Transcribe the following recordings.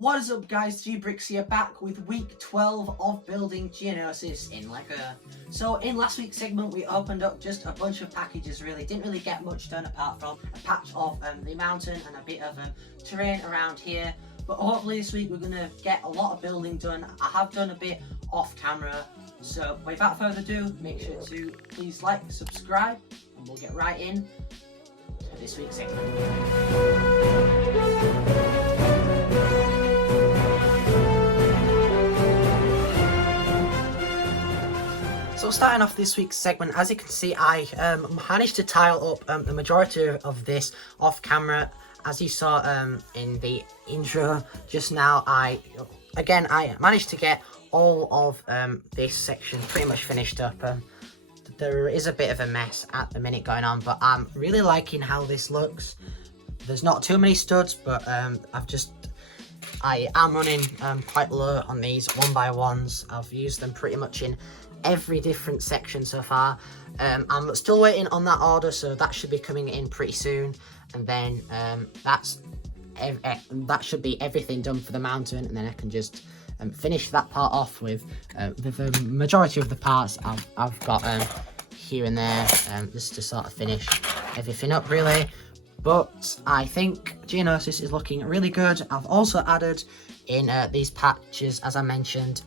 What is up guys, Brix here, back with week 12 of building Geonosis in Lego. So in last week's segment we opened up just a bunch of packages really, didn't really get much done apart from a patch of the mountain and a bit of terrain around here. But hopefully this week we're going to get a lot of building done. I have done a bit off camera, so without further ado, make sure to please like, subscribe, and we'll get right in to this week's segment. So starting off this week's segment, as you can see, I managed to tile up the majority of this off camera. As you saw in the intro just now, I managed to get all of this section pretty much finished up. There is a bit of a mess at the minute going on, but I'm really liking how this looks. There's not too many studs, but I am running quite low on these 1x1s. I've used them pretty much in every different section so far. I'm still waiting on that order, so that should be coming in pretty soon, and then that should be everything done for the mountain, and then I can just finish that part off with the majority of the parts I've got here and there, just to sort of finish everything up really. But I think Geonosis is looking really good. I've also added in these patches, as I mentioned,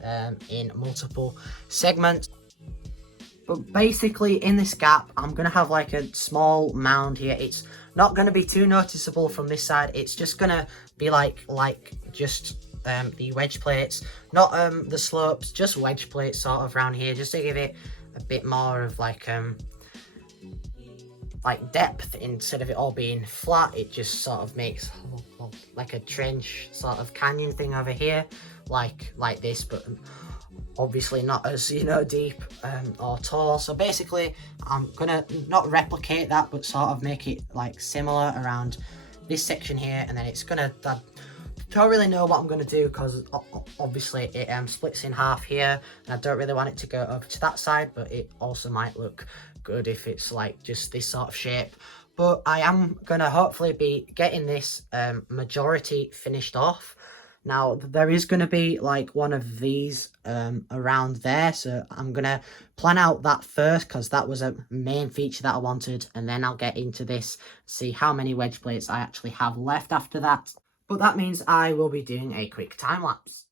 in multiple segments. But basically in this gap, I'm going to have like a small mound here. It's not going to be too noticeable from this side. It's just going to be like just the wedge plates, not the slopes, just wedge plates sort of around here, just to give it a bit more of like depth. Instead of it all being flat, it just sort of makes like a trench sort of canyon thing over here, like this, but obviously not as, you know, deep or tall. So basically I'm gonna not replicate that, but sort of make it like similar around this section here, and then it's gonna don't really know what I'm gonna do, because obviously it splits in half here, and I don't really want it to go over to that side, but it also might look good if it's like just this sort of shape. But I am gonna hopefully be getting this majority finished off. Now there is going to be like one of these around there, so I'm going to plan out that first, because that was a main feature that I wanted, and then I'll get into this, see how many wedge plates I actually have left after that. But that means I will be doing a quick time lapse.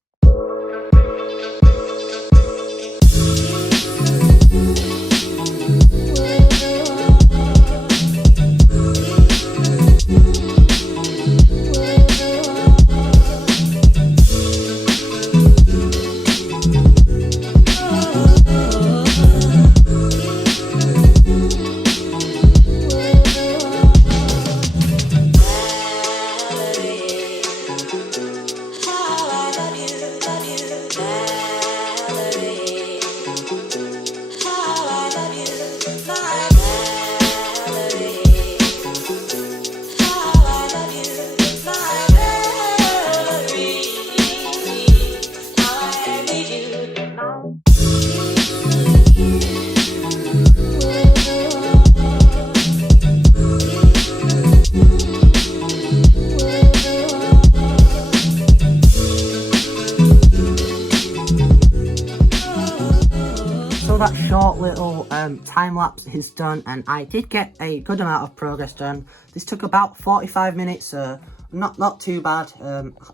That short little time lapse is done, and I did get a good amount of progress done. This took about 45 minutes, so not too bad.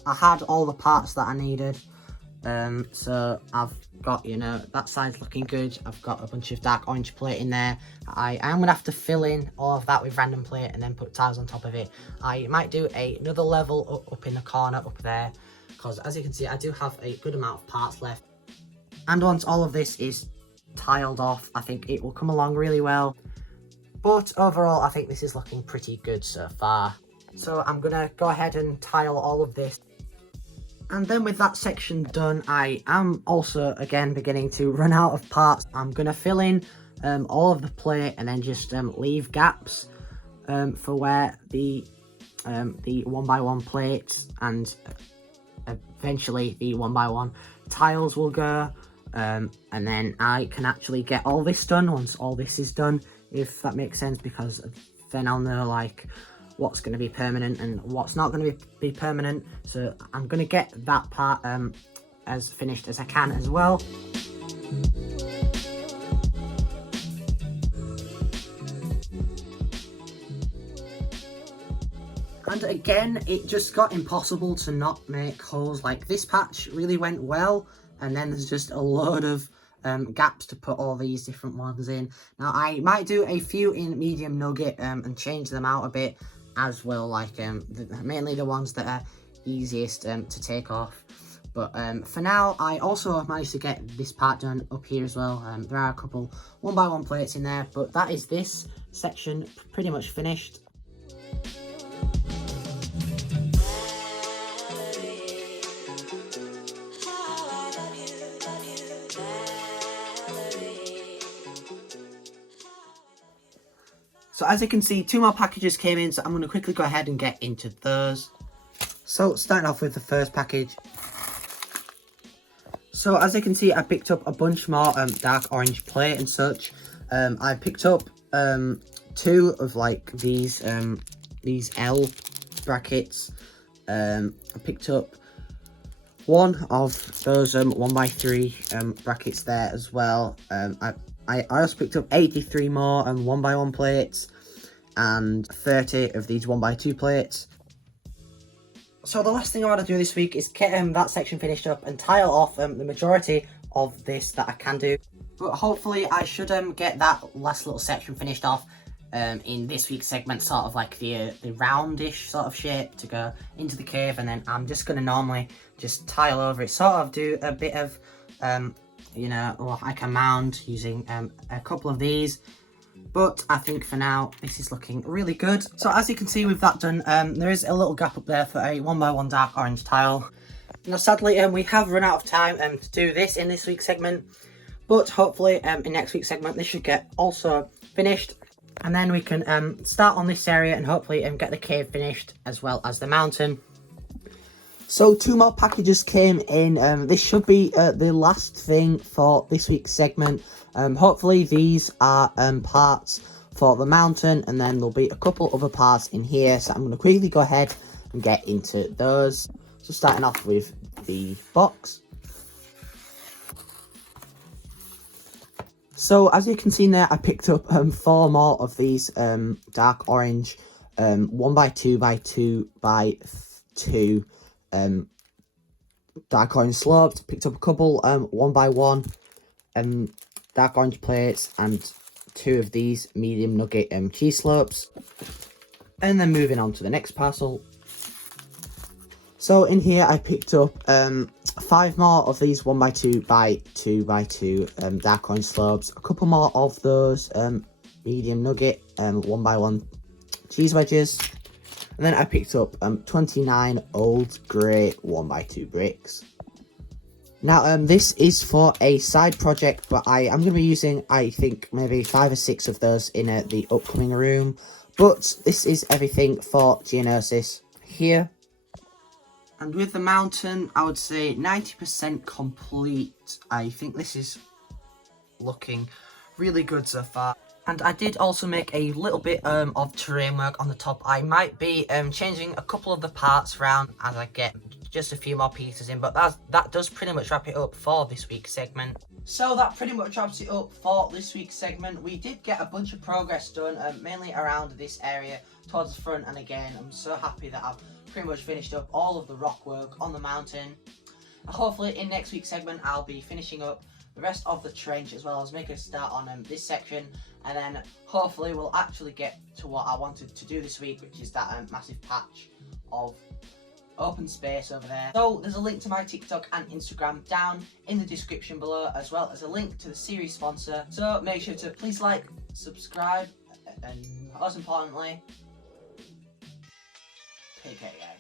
I had all the parts that I needed, so I've got, you know, that side's looking good. I've got a bunch of dark orange plate in there. I am gonna have to fill in all of that with random plate and then put tiles on top of it. I might do another level up in the corner up there, because as you can see I do have a good amount of parts left, and once all of this is tiled off, I think it will come along really well. But overall I think this is looking pretty good so far. So I'm gonna go ahead and tile all of this, and then with that section done, I am also again beginning to run out of parts. I'm gonna fill in all of the plate, and then just leave gaps for where the 1x1 plates and eventually the 1x1 tiles will go. And then I can actually get all this done once all this is done, if that makes sense, because then I'll know like what's going to be permanent and what's not going to be permanent. So I'm going to get that part as finished as I can as well. And again, it just got impossible to not make holes. Like, this patch really went well, and then there's just a load of gaps to put all these different ones in. Now, I might do a few in medium nugget and change them out a bit as well, like mainly the ones that are easiest to take off. But for now, I also managed to get this part done up here as well. There are a couple 1x1 plates in there, but that is this section pretty much finished. So as you can see, 2 more packages came in, so I'm going to quickly go ahead and get into those. So starting off with the first package. So as you can see, I picked up a bunch more dark orange plate and such. I picked up 2 of like these L brackets. I picked up 1 of those 1x3 brackets there as well. I also picked up 83 more 1x1 plates and 30 of these 1x2 plates. So the last thing I want to do this week is get that section finished up and tile off the majority of this that I can do. But hopefully I should get that last little section finished off in this week's segment, sort of like the roundish sort of shape to go into the cave, and then I'm just going to normally just tile over it, sort of do a bit of you know, like a mound using a couple of these. But I think for now, this is looking really good. So as you can see with that done, there is a little gap up there for a 1x1 dark orange tile. Now sadly, we have run out of time to do this in this week's segment. But hopefully in next week's segment, this should get also finished. And then we can start on this area and hopefully get the cave finished as well as the mountain. So 2 more packages came in. This should be the last thing for this week's segment. Hopefully these are parts for the mountain, and then there'll be a couple other parts in here. So I'm going to quickly go ahead and get into those. So starting off with the box. So as you can see there, I picked up 4 more of these dark orange 1x2x2x2 dark orange slopes. Picked up a couple 1x1 dark orange plates and 2 of these medium nugget cheese slopes. And then moving on to the next parcel. So in here I picked up 5 more of these 1x2x2x2 dark orange slopes, a couple more of those medium nugget 1x1 cheese wedges. And then I picked up 29 old grey 1x2 bricks. Now, this is for a side project, but I am going to be using, I think, maybe 5 or 6 of those in the upcoming room. But this is everything for Geonosis here. And with the mountain, I would say 90% complete. I think this is looking really good so far. And I did also make a little bit of terrain work on the top. I might be changing a couple of the parts around as I get just a few more pieces in, but that does pretty much wrap it up for this week's segment. So that pretty much wraps it up for this week's segment. We did get a bunch of progress done, mainly around this area towards the front, and again, I'm so happy that I've pretty much finished up all of the rock work on the mountain. Hopefully in next week's segment I'll be finishing up the rest of the trench as well as making a start on this section, and then hopefully we'll actually get to what I wanted to do this week, which is that massive patch of open space over there. So there's a link to my TikTok and Instagram down in the description below, as well as a link to the series sponsor. So make sure to please like, subscribe, and most importantly, take care guys.